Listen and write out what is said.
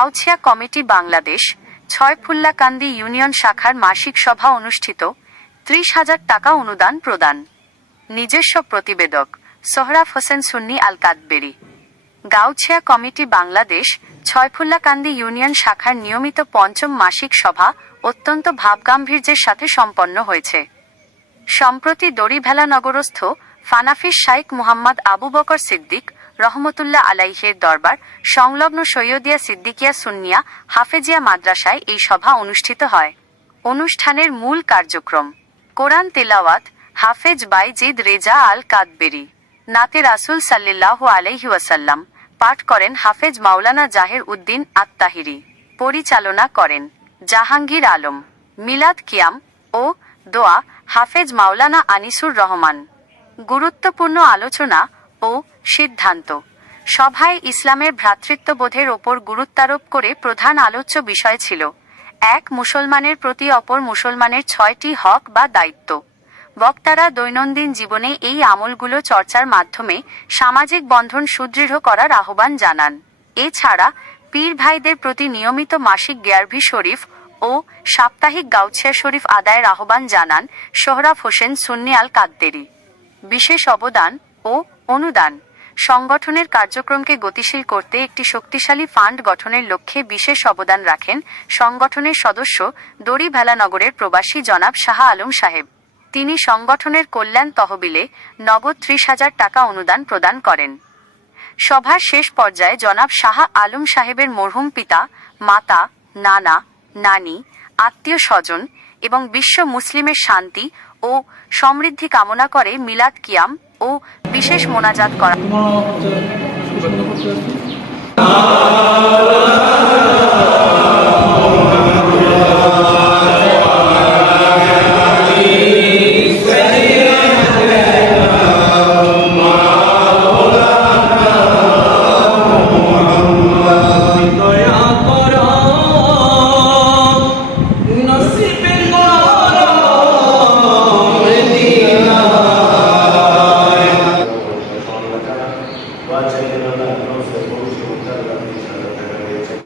Gausia committee Bangladesh ৬ ফুল্লাকান্দি union শাখার মাসিক সভা অনুষ্ঠিত। ৩০,০০০ টাকা অনুদান প্রদান। নিজস্ব প্রতিবেদক সোহরাফ হোসেন সুন্নি আল কাদবেরি। গাউছিয়া কমিটি বাংলাদেশ ৬ ফুল্লাকান্দি ইউনিয়ন শাখার নিয়মিত পঞ্চম মাসিক সভা অত্যন্ত ভাবগাম্ভীর্যের সাথে সম্পন্ন হয়েছে। সম্প্রতি দড়িভেলা নগরস্থ ফানাফিস শাইখ মুহাম্মদ আবু বকর সিদ্দিক রহমতুল্লাহ আলাইহের দরবার সংলগ্ন সৈয়দিয়া সিদ্দিকিয়া সুন্নিয়া হাফেজিয়া মাদ্রাসায় এই সভা অনুষ্ঠিত হয়। অনুষ্ঠানের মূল কার্যক্রম কোরআন তেলাওয়াত, হাফেজ বাইজিদ রেজা আল কাদবেরি। নাতে রাসূল সাল্লাল্লাহু আলাইহি ওয়াসাল্লাম পাঠ করেন হাফেজ মাওলানা জাহের উদ্দিন আত-তাহিরি। পরিচালনা করেন জাহাঙ্গীর আলম। মিলাদ কিয়াম ও দোয়া হাফেজ মাওলানা আনিসুর রহমান। গুরুত্বপূর্ণ আলোচনা ও সিদ্ধান্ত। সভায় ইসলামের ভ্রাতৃত্ববোধের ওপর গুরুত্বারোপ করে প্রধান আলোচ্য বিষয় ছিল: ১. মুসলমানের প্রতি অপর মুসলমানের ৬টি হক বা দায়িত্ব। বক্তারা দৈনন্দিন জীবনে এই আমলগুলো চর্চার মাধ্যমে সামাজিক বন্ধন সুদৃঢ় করার আহ্বান জানান। এছাড়া পীর ভাইদের প্রতি নিয়মিত মাসিক গিয়ারভি শরীফ ও সাপ্তাহিক গাউছিয়া শরীফ আদায়ের আহ্বান জানান সোহরাফ হোসেন সুন্নি আল কাদবেরি। বিশেষ অবদান ও অনুদান। সংগঠনের কার্যক্রমকে গতিশীল করতে একটি শক্তিশালী ফান্ড গঠনের লক্ষ্যে বিশেষ অবদান রাখেন সংগঠনের সদস্য দড়িভেলা নগরের প্রবাসী জনাব শাহ আলম সাহেব। তিনি সংগঠনের কল্যাণ তহবিলে নগদ ৩০,০০০ টাকা অনুদান প্রদান করেন। সভার শেষ পর্যায়ে জনাব শাহ আলম সাহেবের মরহুম পিতা, মাতা, নানা, নানি, আত্মীয় স্বজন এবং বিশ্ব মুসলিমের শান্তি ও সমৃদ্ধি কামনা করে মিলাদ কিয়াম ও বিশেষ মোনাজাত করা।